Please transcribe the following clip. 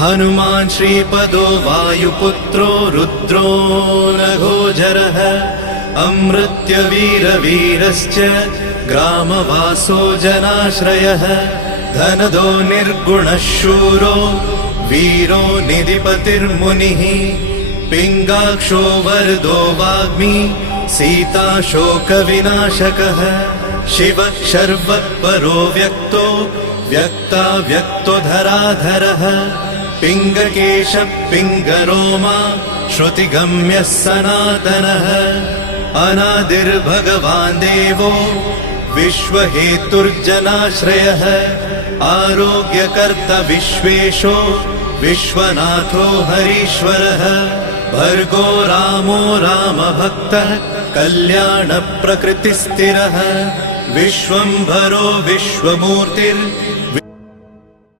हनुमान् श्रीपदो वायुपुत्रो रुद्रो नघोजरः अमृत्यवीरवीरश्च ग्रामवासो जनाश्रयः धनदो निर्गुणः शूरो वीरो निधिपतिर्मुनिः पिङ्गाक्षो वरदो वाग्मी सीताशोकविनाशकः शिवः शर्वत्परो व्यक्तो व्यक्ताव्यक्तो धराधरः पिङ्गकेशः पिङ्गरोमा श्रुतिगम्यः सनातनः अनादिर्भगवान् देवो विश्वहेतुर्जनाश्रयः आरोग्यकर्ता विश्वेशो विश्वनाथो हरीश्वरः भर्गो रामो रामभक्तः कल्याणप्रकृतिस्थिरः विश्वम्भरो विश्वमूर्तिर्